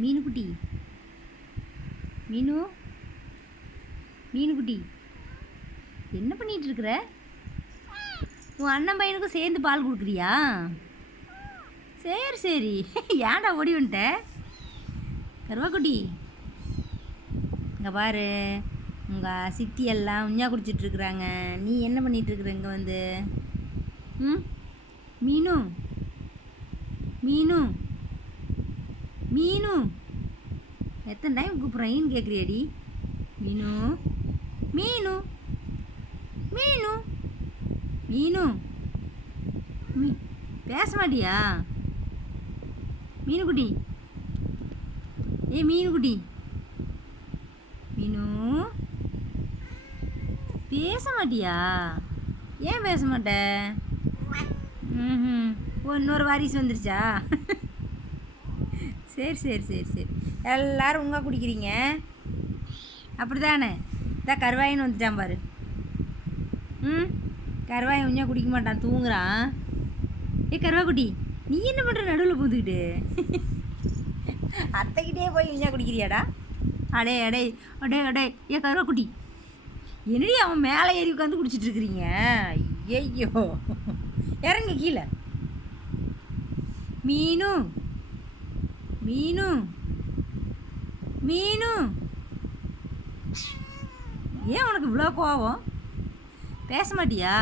மீனுக்குட்டி, மீனு, மீனுக்குட்டி, என்ன பண்ணிட்டு இருக்கிற? உன் அண்ணன் பையனுக்கும் சேர்ந்து பால் கொடுக்குறியா? சரி சரி, ஏன்டா ஓடி வந்துட்ட? கருவாக்குட்டி, இங்கே பாரு, உங்கள் சித்தி எல்லாம் உஞ்சா குடிச்சிட்ருக்குறாங்க. நீ என்ன பண்ணிகிட்ருக்குற இங்கே வந்து? ம், மீனு, மீனு, மீனு, எத்தனை டைம் கூப்பிட்றேன்னு கேட்குறியாடி? மீனு, மீனு, மீனு, மீனு, மீ பேச மாட்டியா? மீனுக்குட்டி, ஏ மீனுக்குட்டி, மீனு, பேச மாட்டியா? ஏன் பேச மாட்ட? ம், ஓ, இன்னொரு வாரிசு வந்துருச்சா? சரி சரி சரி சரி, எல்லோரும் உங்க குடிக்கிறீங்க அப்படி தானே? இதான் கருவாயின்னு வந்துட்டான் பாரு. ம், கருவாய் உஞ்சா குடிக்க மாட்டான், தூங்குறான். ஏ கருவாக்குட்டி, நீ என்ன பண்ணுற நடுவில் பூந்துக்கிட்டு? அத்தைக்கிட்டே போய் உஞ்சா குடிக்கிறியாடா? அடே அடே அடே அடே, ஏ கருவாக்குட்டி, என்னடி அவன் மேலே ஏறி உட்காந்து குடிச்சிட்டு இருக்கிறீங்க? ஐயோ, இறங்க கீழே. மீனு, மீனு, மீனு, ஏன் உனக்கு இவ்வளோ கோவம்? பேச மாட்டியா?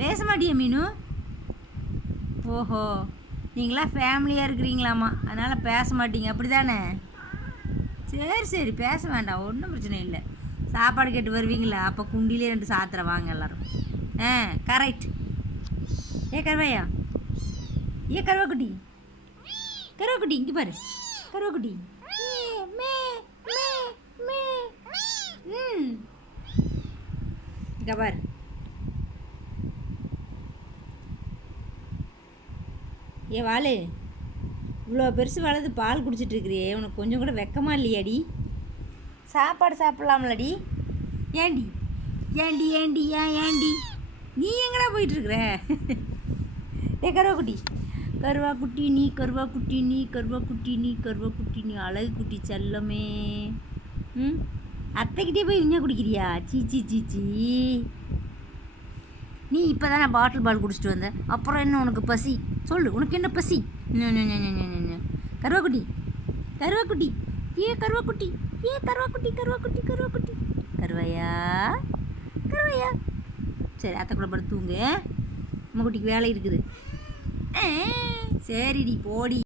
பேச மாட்டியா மீனு? ஓஹோ, நீங்களாம் ஃபேமிலியாக இருக்கிறீங்களாம்மா, அதனால் பேச மாட்டீங்க அப்படி தானே? சரி சரி, பேச வேண்டாம், ஒன்றும் பிரச்சனை இல்லை. சாப்பாடு கேட்டு வருவீங்களா, அப்போ குண்டிலே 2 சாத்திர வாங்க எல்லோரும். கரெக்ட். ஏ கருவாயா, ஏ கருவாக்குட்டி, கருவாக்குட்டி, இங்கே பாரு கருவாக்குட்டி. இங்கே பாரு, ஏ வாளு, இவ்வளோ பெருசு வளர்ந்து பால் குடிச்சிட்டு இருக்கிறியே, உனக்கு கொஞ்சம் கூட வெக்கமா இல்லையாடி? சாப்பாடு சாப்பிட்லாம்லடி? ஏண்டி ஏண்டி ஏண்டி ஏண்டி நீ எங்கடா போயிட்டுருக்குற? ஏ கருவாக்குட்டி, கருவாக்குட்டி நீ, கருவாக்குட்டி நீ, கருவாக்குட்டி நீ, கருவாக்குட்டி நீ, அழகு குட்டி செல்லமே. ம், அத்தைக்கிட்டே போய் இங்கே குடிக்கிறியா? சீச்சி சீச்சி, நீ இப்போ தானே பாட்டில் பால் குடிச்சிட்டு வந்த, அப்புறம் என்ன உனக்கு பசி? சொல்லு, உனக்கு என்ன பசி? கருவாக்குட்டி, கருவாக்குட்டி, ஏ கருவாக்குட்டி, ஏ கருவாக்குட்டி, கருவாக்குட்டி, கருவாக்குட்டி, கருவாயா, கருவாயா. சரி, அத்தை கூட படுத்து தூங்கு, நம்ம குட்டிக்கு வேலை இருக்குது. சரிடி போடி.